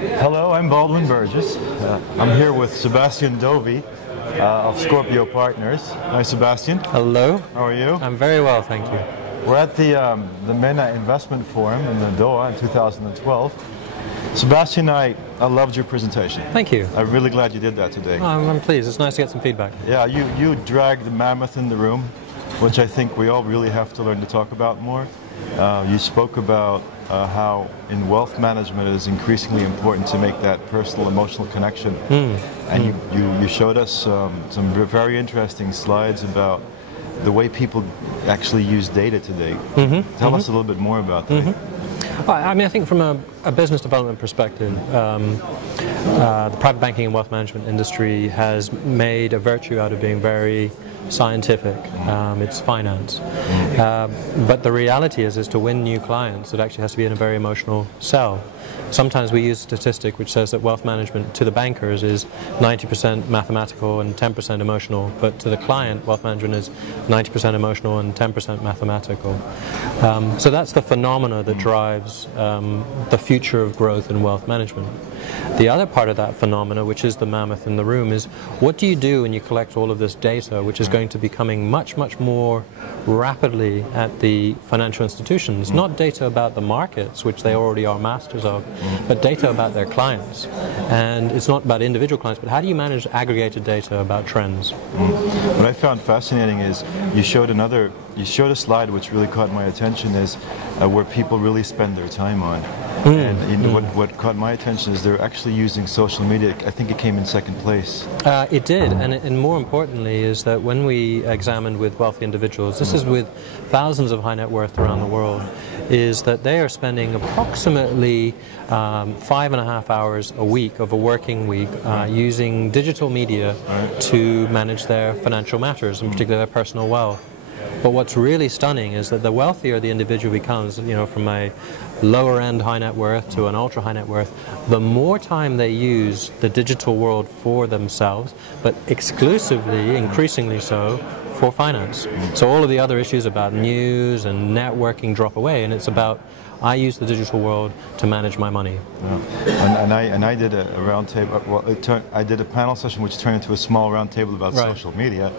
Hello, I'm Baldwin Berges. I'm here with Sebastian Dovey of Scorpio Partners. Hi, Sebastian. Hello. How are you? I'm very well, thank you. We're at the MENA Investment Forum in Doha in 2012. Sebastian, I loved your presentation. Thank you. I'm really glad you did that today. I'm pleased. It's nice to get some feedback. Yeah, you dragged the mammoth in the room, which I think we all really have to learn to talk about more. You spoke about how in wealth management it is increasingly important to make that personal, emotional connection. And you showed us some very interesting slides about the way people actually use data today. Tell us a little bit more about that. I mean, I think from a business development perspective, the private banking and wealth management industry has made a virtue out of being very scientific. It's finance. But the reality is to win new clients, it actually has to be in a very emotional sell. Sometimes we use a statistic which says that wealth management to the bankers is 90% mathematical and 10% emotional, but to the client, wealth management is 90% emotional and 10% mathematical. So that's the phenomena that drives the future of growth in wealth management. The other part of that phenomena, which is the mammoth in the room, is what do you do when you collect all of this data, which is going to be coming much, much more rapidly at the financial institutions, not data about the markets, which they already are masters of, but data about their clients. And it's not about individual clients, but how do you manage aggregated data about trends? What I found fascinating is you showed a slide which really caught my attention is where people really spend their time on. And what caught my attention is they're actually using social media. I think it came in second place. It did, and more importantly is that when we examined with wealthy individuals, this is with thousands of high net worth around the world, is that they are spending approximately 5.5 hours a week of a working week using digital media to manage their financial matters, in particular their personal wealth. But what's really stunning is that the wealthier the individual becomes, from a lower end high net worth to an ultra high net worth, the more time they use the digital world for themselves, but exclusively, increasingly so, for finance. So all of the other issues about news and networking drop away, and it's about I use the digital world to manage my money. And I did a roundtable. Well, I did a panel session which turned into a small roundtable about social media.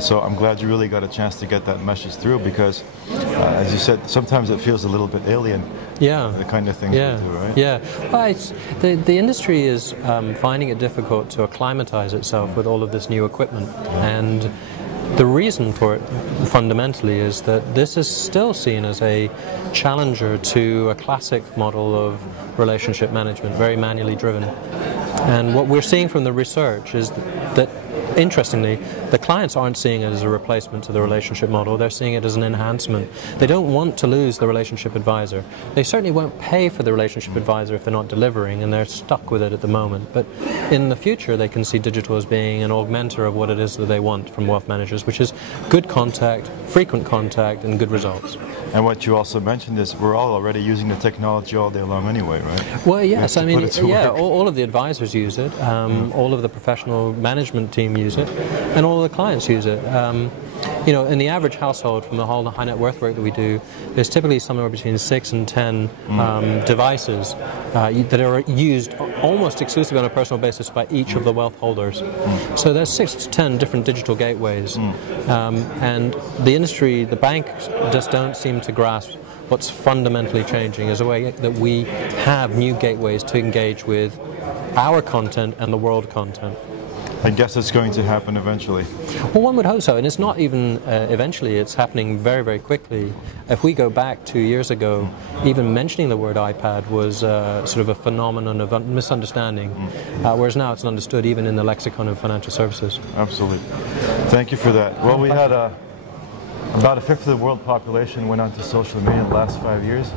So I'm glad you really got a chance to get that message through because, as you said, sometimes it feels a little bit alien. Yeah. The kind of things we do, right? Yeah. Well, the industry is finding it difficult to acclimatize itself with all of this new equipment, and the reason for it fundamentally is that this is still seen as a challenger to a classic model of relationship management, very manually driven. And what we're seeing from the research is that interestingly, the clients aren't seeing it as a replacement to the relationship model, they're seeing it as an enhancement. They don't want to lose the relationship advisor. They certainly won't pay for the relationship advisor if they're not delivering, and they're stuck with it at the moment. But in the future, they can see digital as being an augmenter of what it is that they want from wealth managers, which is good contact, frequent contact, and good results. And what you also mentioned is we're all already using the technology all day long anyway, right? Well, yes, I mean, all of the advisors use it, all of the professional management team use it, and all of the clients use it. In the average household, from the whole high net worth work that we do, there's typically somewhere between 6 and 10 devices that are used almost exclusively on a personal basis by each of the wealth holders. So there's 6 to 10 different digital gateways, and the industry, the banks, just don't seem to grasp what's fundamentally changing is a way that we have new gateways to engage with our content and the world content. I guess it's going to happen eventually. Well, one would hope so, and it's not even eventually, it's happening very, very quickly. If we go back 2 years ago, even mentioning the word iPad was sort of a phenomenon of misunderstanding, whereas now it's understood even in the lexicon of financial services. Absolutely. Thank you for that. Well, we had about a fifth of the world population went onto social media in the last 5 years.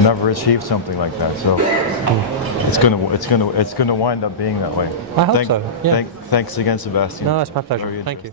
Never achieved something like that. So it's going to wind up being that way. I hope so. Yeah. Thanks again, Sebastian. No, it's my pleasure. Thank you.